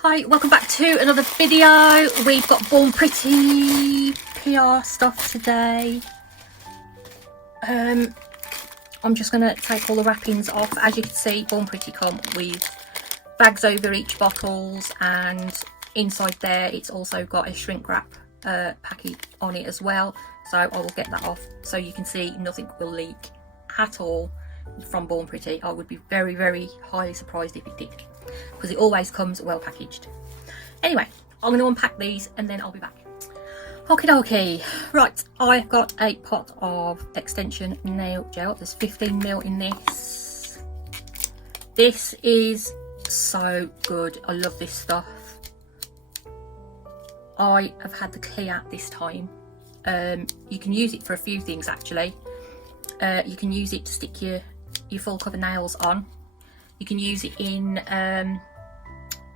Hi, welcome back to another video. We've got Born Pretty PR stuff today. I'm just going to take all the wrappings off. As you can see, Born Pretty come with bags over each bottles, and inside there it's also got a shrink wrap packet on it as well. So I will get that off so you can see nothing will leak at all from Born Pretty. I would be very, very highly surprised if it did, because it always comes well packaged. Anyway, I'm going to unpack these and then I'll be back. Okie dokie. Right, I've got a pot of extension nail gel. There's 15ml in this. This is so good. I love this stuff. I have had the clear this time. You can use it for a few things actually. You can use it to stick your full cover nails on. You can use it in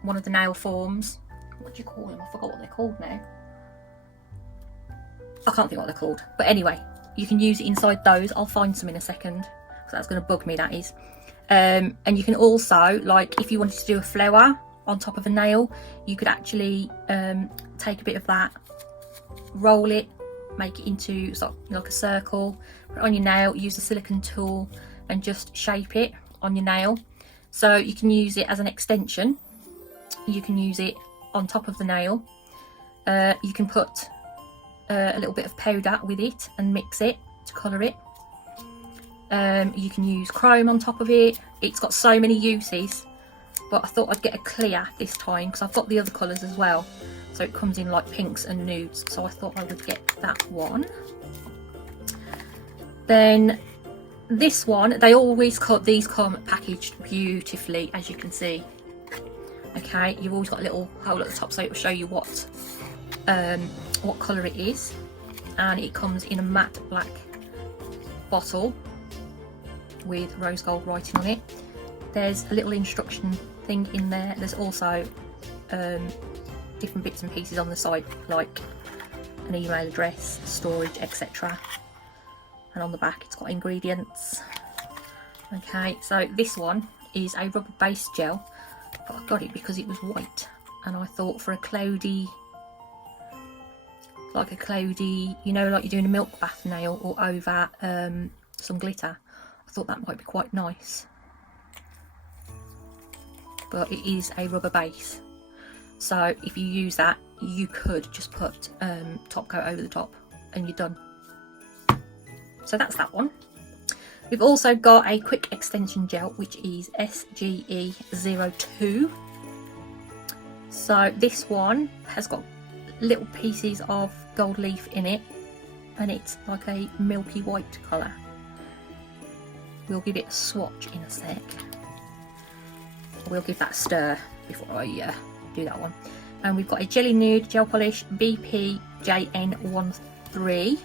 one of the nail forms. What do you call them? I forgot what they're called now. I can't think what they're called. But anyway, you can use it inside those. I'll find some in a second, because that's going to bug me, that is. And you can also, like, if you wanted to do a flower on top of a nail, you could actually take a bit of that, roll it, make it into sort of like a circle, put it on your nail, use the silicone tool and just shape it on your nail. So you can use it as an extension, you can use it on top of the nail, you can put a little bit of powder with it and mix it to colour it. You can use chrome on top of it. It's got so many uses, but I thought I'd get a clear this time because I've got the other colours as well. So it comes in like pinks and nudes, so I thought I would get that one. Then this one, they always cut, these come packaged beautifully, as you can see. Okay, you've always got a little hole at the top so it will show you what colour it is, and it comes in a matte black bottle with rose gold writing on it. There's a little instruction thing in there. There's also different bits and pieces on the side, like an email address, storage, etc. And on the back it's got ingredients. Okay, so this one is a rubber based gel, but I got it because it was white, and I thought for a cloudy, like a cloudy, you know, like you're doing a milk bath nail or over some glitter, I thought that might be quite nice. But it is a rubber base, so if you use that, you could just put top coat over the top and you're done. So that's that one. We've also got a quick extension gel, which is SGE02. So this one has got little pieces of gold leaf in it, and it's like a milky white colour. We'll give it a swatch in a sec. We'll give that a stir before I do that one. And we've got a Jelly Nude Gel Polish BPJN13.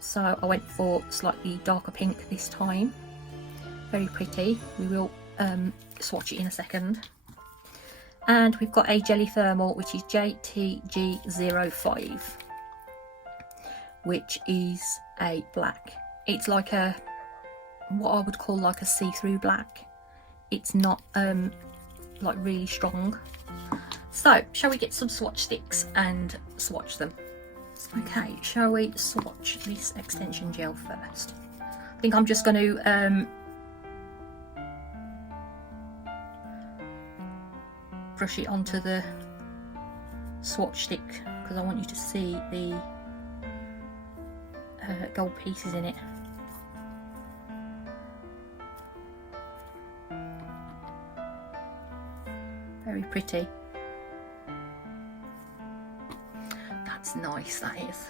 So I went for slightly darker pink this time. Very pretty. We will swatch it in a second. And we've got a Jelly Thermal, which is JTG05, which is a black. It's like a, what I would call like a see-through black. It's not like really strong. So shall we get some swatch sticks and swatch them? Okay, shall we swatch this extension gel first? I think I'm just going to brush it onto the swatch stick because I want you to see the gold pieces in it. Very pretty. That's nice, that is.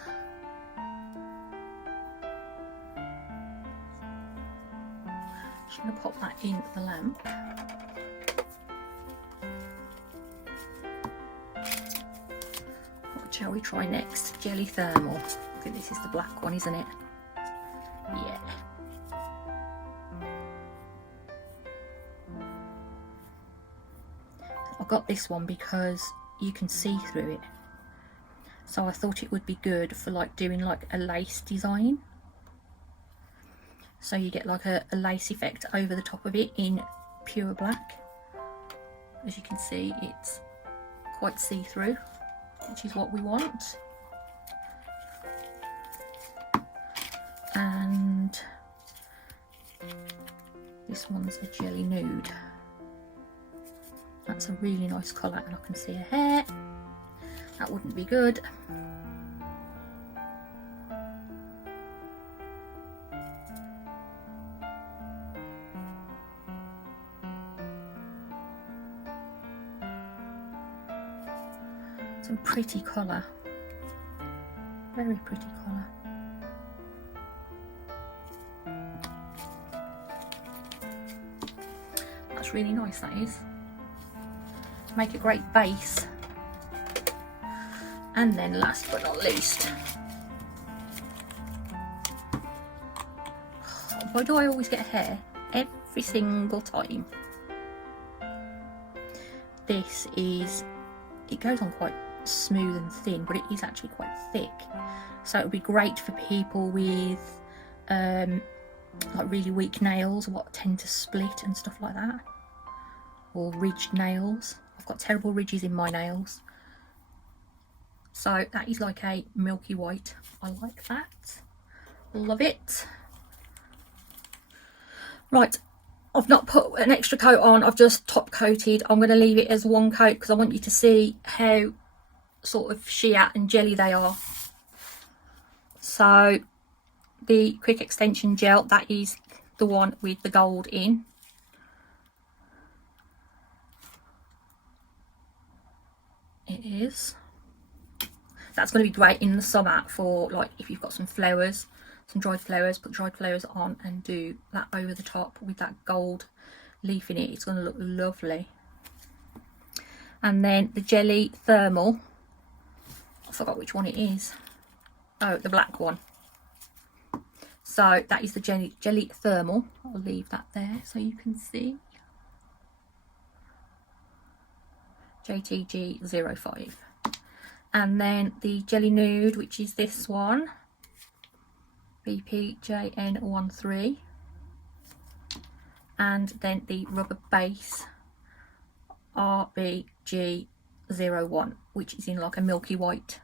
Just going to pop that in the lamp. What shall we try next? Jelly Thermal. I think this is the black one, isn't it? Yeah. I got this one because you can see through it. So I thought it would be good for like doing like a lace design. So you get like a lace effect over the top of it in pure black. As you can see, it's quite see-through, which is what we want. And this one's a jelly nude. That's a really nice colour, and I can see her hair. That wouldn't be good. Some pretty colour, very pretty colour. That's really nice, that is. Make a great base. And then last but not least, why do I always get hair every single time? This is, it goes on quite smooth and thin, but it is actually quite thick, so it would be great for people with like really weak nails, what tend to split and stuff like that, or ridged nails. I've got terrible ridges in my nails, so that is like a milky white. I like that, love it. Right, I've not put an extra coat on, I've just top coated. I'm going to leave it as one coat because I want you to see how sort of sheer and jelly they are. So the quick extension gel, that is the one with the gold in. It is. That's going to be great in the summer for, like, if you've got some flowers, some dried flowers, put dried flowers on and do that over the top with that gold leaf in it. It's going to look lovely. And then the jelly thermal, I forgot which one it is. Oh, the black one. So that is the jelly thermal. I'll leave that there so you can see. JTG05. And then the jelly nude, which is this one, BPJN13. And then the rubber base, RBG01, which is in like a milky white.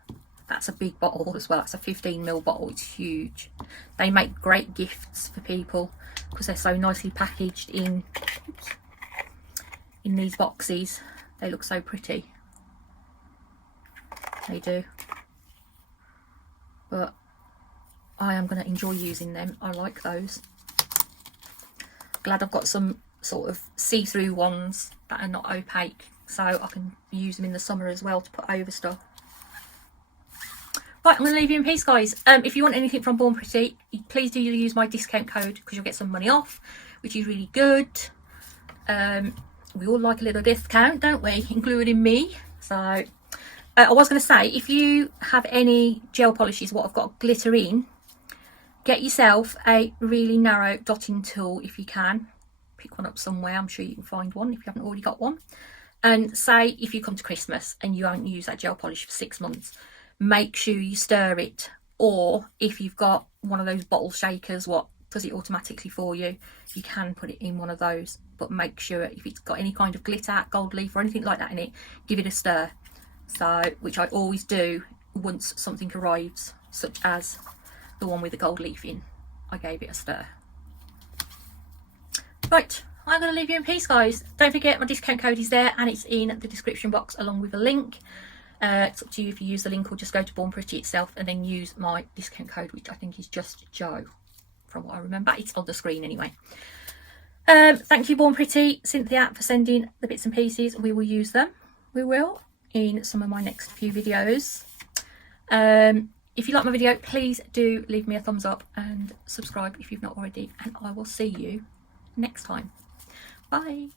That's a big bottle as well. It's a 15ml bottle. It's huge. They make great gifts for people because they're so nicely packaged in these boxes. They look so pretty. They do. But I am going to enjoy using them. I like those. Glad I've got some sort of see-through ones that are not opaque, so I can use them in the summer as well to put over stuff. Right, I'm going to leave you in peace, guys. If you want anything from Born Pretty, please do use my discount code because you'll get some money off, which is really good. We all like a little discount, don't we? Including me. So I was going to say, if you have any gel polishes what have got glitter in, get yourself a really narrow dotting tool if you can. Pick one up somewhere. I'm sure you can find one if you haven't already got one. And say if you come to Christmas and you haven't used that gel polish for 6 months, make sure you stir it. Or if you've got one of those bottle shakers what does it automatically for you, you can put it in one of those. But make sure if it's got any kind of glitter, gold leaf or anything like that in it, give it a stir. So, which I always do once something arrives, such as the one with the gold leaf in. I gave it a stir. Right, I'm going to leave you in peace, guys. Don't forget my discount code is there and it's in the description box along with a link. It's up to you if you use the link or just go to Born Pretty itself and then use my discount code, which I think is just Joe, from what I remember. It's on the screen anyway. Thank you, Born Pretty, Cynthia, for sending the bits and pieces. We will use them. We will in some of my next few videos. If you like my video, please do leave me a thumbs up and subscribe if you've not already, and I will see you next time. Bye.